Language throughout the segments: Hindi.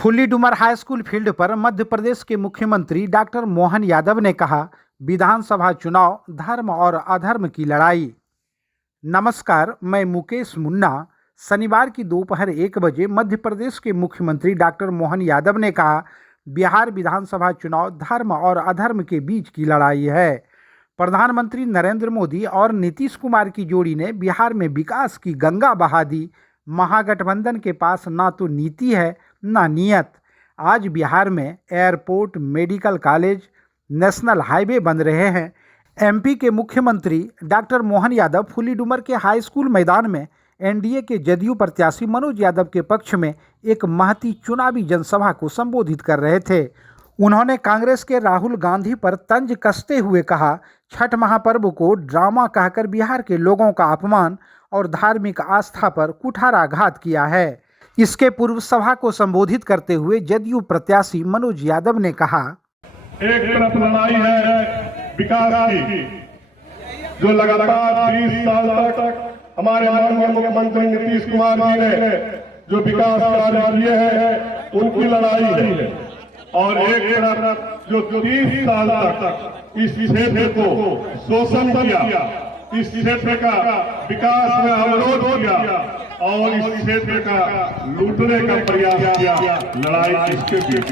फुल्ली डुमर हाई स्कूल फील्ड पर मध्य प्रदेश के मुख्यमंत्री डॉक्टर मोहन यादव ने कहा, विधानसभा चुनाव धर्म और अधर्म की लड़ाई। नमस्कार, मैं मुकेश मुन्ना। शनिवार की दोपहर 1 बजे मध्य प्रदेश के मुख्यमंत्री डॉक्टर मोहन यादव ने कहा, बिहार विधानसभा चुनाव धर्म और अधर्म के बीच की लड़ाई है। प्रधानमंत्री नरेंद्र मोदी और नीतीश कुमार की जोड़ी ने बिहार में विकास की गंगा बहा दी। महागठबंधन के पास ना तो नीति है ना नियत। आज बिहार में airport, medical college, national highway बन रहे हैं। एमपी के मुख्यमंत्री डॉक्टर मोहन यादव फुल्ली डुमर के हाई स्कूल मैदान में एनडीए के जदयू प्रत्याशी मनोज यादव के पक्ष में एक महती चुनावी जनसभा को संबोधित कर रहे थे। उन्होंने कांग्रेस के राहुल गांधी पर तंज कसते हुए कहा, छठ महापर्व को ड्रामा कहकर बिहार के लोगों का अपमान और धार्मिक आस्था पर कुठाराघात किया है। इसके पूर्व सभा को संबोधित करते हुए जदयू प्रत्याशी मनोज यादव ने कहा, एक तरफ लड़ाई है विकास की, जो लगातार 20 साल तक हमारे माननीय मुख्यमंत्री नीतीश कुमार जी ने जो विकास कार्य किए हैं उनकी लड़ाई है। और एक तरफ जो 30 साल तक इस क्षेत्र को शोषण किया, इस क्षेत्र का विकास में अवरोध किया और इस क्षेत्र का लूटने का प्रयास किया, लड़ाई किसके बीच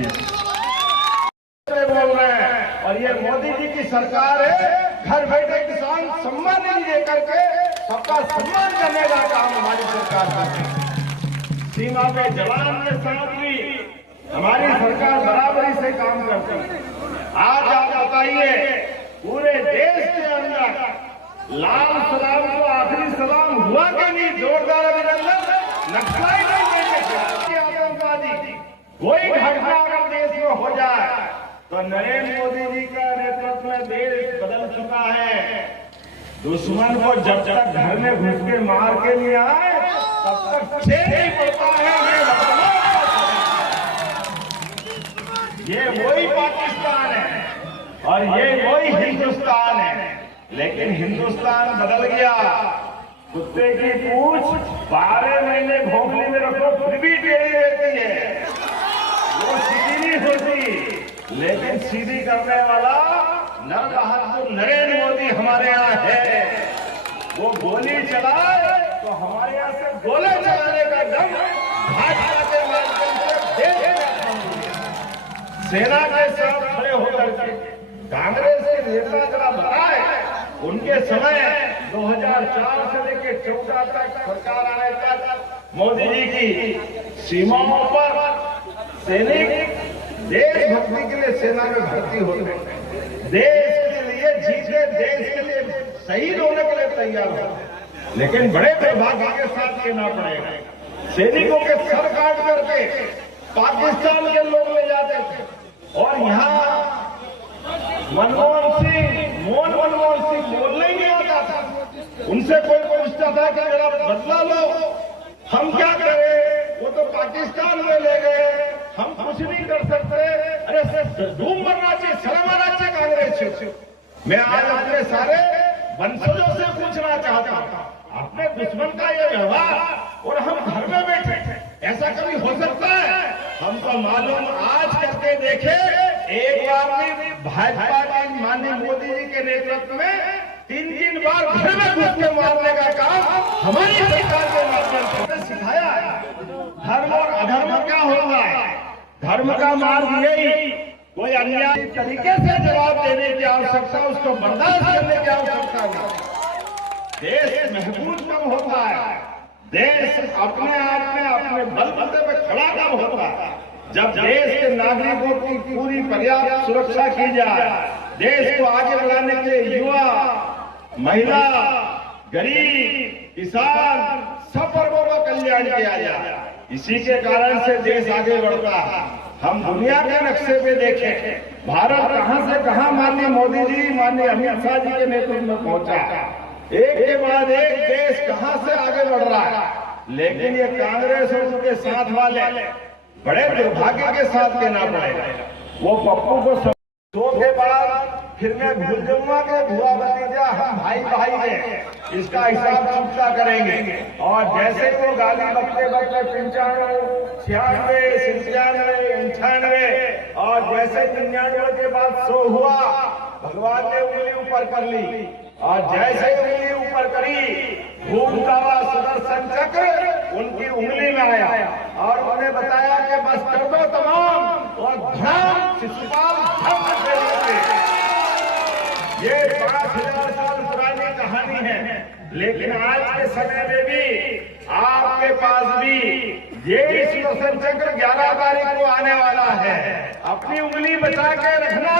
बोल रहे हैं। और ये मोदी जी की सरकार है, घर बैठे किसान सम्मान निधि देकर के सबका सम्मान करने का काम हमारी सरकार करती है। सीमा पे जवान के साथ भी हमारी सरकार बराबरी से काम करती है। आज आप बताइए, पूरे देश के अंदर लाल सलाम को आखिरी सलाम हुआ कि नहीं? जोरदार अभिनंदन। नक्सलाई आतंकवादी कोई घटना अगर देश में हो जाए तो नरेंद्र मोदी जी का नेतृत्व में देश बदल चुका है। दुश्मन को जब तक घर में घुस के मार के लिए आए तब तक छेद नहीं पड़ता है। ये वही पाकिस्तान है और ये वही हिंदुस्तान है। लेकिन हिंदुस्तान बदल गया। कुत्ते की पूंछ 12 महीने भोंकने में रखो फिर भी टेढ़ी रहती है, वो सीधी नहीं होती। लेकिन सीधी करने वाला नर बहादुर नरेंद्र मोदी हमारे यहाँ है। वो गोली चलाए तो हमारे यहाँ से गोले चलाने का दम भाजपा के माध्यम से सेना के साथ खड़े होकर के कांग्रेस के नेता जरा बताए, उनके समय 2004 से लेकर 14 तक सरकार आने तक मोदी जी की सीमाओं पर सैनिक देशभक्ति के लिए सेना में भर्ती होते, देश के लिए जीते, देश के लिए शहीद होने के लिए तैयार हो। लेकिन बड़े दुर्भाग्य के साथ कहना पड़ेगा, सैनिकों के सर काट करके पाकिस्तान के लोग ले जाते थे। और यहाँ मनमोहन सिंह बोलने ही नहीं आता था। उनसे कोई पूछता था कि अगर आप बदला लो हम क्या करें? वो तो पाकिस्तान में ले गए, हम कुछ नहीं कर सकते। अरे धूम बनना चाहिए, शर्म आना चाहिए कांग्रेस से। मैं आज अपने सारे वंशजों से पूछना चाहता हूँ, अपने दुश्मन का ये व्यवहार और हम घर में बैठे, ऐसा कभी हो सकता है? हमको मालूम, आज करके देखे, एक बार भी भाजपा की माननीय मोदी जी के नेतृत्व में 3 बार घर में घुस के मारने का काम हमारी सरकार के माध्यम से सिखाया है। धर्म और अधर्म क्या होगा? धर्म का मार्ग यही, कोई अन्याय तरीके से जवाब देने की आवश्यकता, उसको बर्दाश्त करने की आवश्यकता नहीं। देश महफूज कब होता है? देश अपने आप में अपने बलबूते पे खड़ा कब होता है? जब देश के नागरिकों की पूरी पर्याप्त सुरक्षा की जाए, देश को आगे बढ़ाने के लिए युवा, महिला, गरीब, किसान सब वर्गों का कल्याण किया जाए। इसी के कारण से देश आगे बढ़ता है। हम दुनिया के नक्शे पे देखें, भारत कहां से कहां माननीय मोदी जी, माननीय अमित शाह जी के नेतृत्व में पहुंचा। एक के बाद एक देश कहां से आगे बढ़ रहा है। लेकिन ये कांग्रेस और उनके साथ वाले बड़े दुर्भाग्य के साथ कहना पड़ेगा, वो पप्पू को तो के बाद फिर मैं भूल जाऊंगा कि भुआ भतीजा हम भाई भाई हैं, इसका हिसाब चुकता करेंगे। और जैसे वो गाली बकते बकते 95, 96, 97, 98 और जैसे 99 के बाद 100 हुआ, भगवान ने उंगली ऊपर कर ली और जैसे उंगली ऊपर करी घूमता हुआ सुदर्शन चक्र उनकी उंगली में आया और उन्हें बताया कि बस कर दो तमाम और धर्म शिशुपाल धर्म से लेके। ये 5000 साल पुरानी कहानी है, लेकिन आज के समय में भी आपके पास भी ये सुदर्शन चक्र 11 तारीख को आने वाला है। अपनी उंगली बचा के रखना।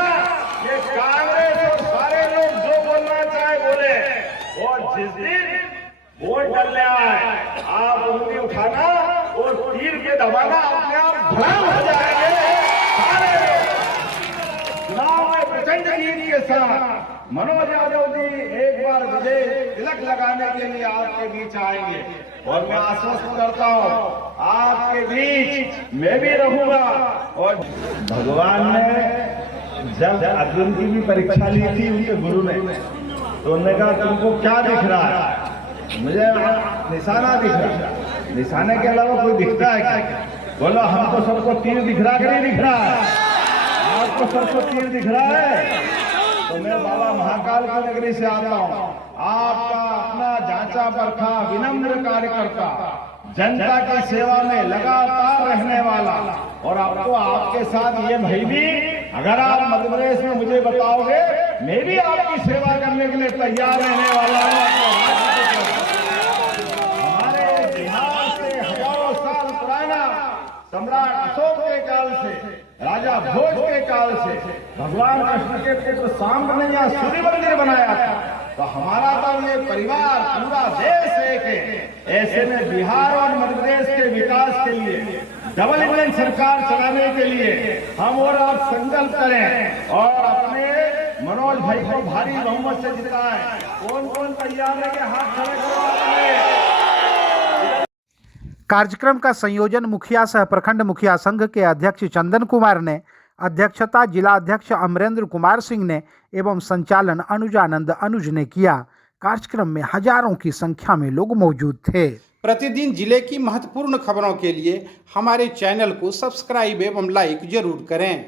ये कांग्रेस और सारे लोग जो बोलना चाहे बोले, और जिस दिन वोट डालने आए आप उंगली उठाना और तीर के दबाना, अपने आप भ्रम हो जाएंगे सारे लोग। चुनाव में प्रचंड जीत के साथ मनोज यादव जी एक बार विजय तिलक लगाने के लिए आपके बीच आएंगे और मैं आश्वस्त करता हूँ आपके बीच मैं भी रहूंगा। और भगवान ने जब अर्जुन की भी परीक्षा ली थी उनके गुरु ने, तो उन्होंने कहा तुमको क्या दिख रहा है? मुझे निशाना दिख रहा है। निशाने के अलावा कोई दिखता है क्या? बोलो हमको सबको तीर दिख रहा कि नहीं दिख रहा है? आपको सबको तीर दिख रहा है? तो मैं बाबा महाकाल की नगरी से आता हूँ, आपका अपना जांचा परखा विनम्र कार्यकर्ता, जनता की सेवा में लगातार रहने वाला। और आपको आपके साथ ये भाई भी, अगर आप मध्य प्रदेश में मुझे बताओगे, मैं भी आपकी सेवा करने के लिए तैयार रहने वाला हूँ। हमारे बिहार से हजारों साल पुराना सम्राट अशोक के काल से, राजा भोज के काल से भगवान कृष्ण के पुत्र सांब ने यहाँ सूर्य मंदिर बनाया था। तो हमारा तो ये परिवार पूरा देश एक है। ऐसे में बिहार और मध्य प्रदेश के विकास के लिए, डबल इंजन सरकार चलाने के लिए हम और आप संकल्प करें और अपने मनोज भाई को भारी बहुमत से जिताएं। कौन कौन तैयार है कि हाथ खड़े करो। कार्यक्रम का संयोजन मुखिया सह प्रखंड मुखिया संघ के अध्यक्ष चंदन कुमार ने, अध्यक्षता जिला अध्यक्ष अमरेंद्र कुमार सिंह ने एवं संचालन अनुजानंद अनुज ने किया। कार्यक्रम में हजारों की संख्या में लोग मौजूद थे। प्रतिदिन जिले की महत्वपूर्ण खबरों के लिए हमारे चैनल को सब्सक्राइब एवं लाइक जरूर करें।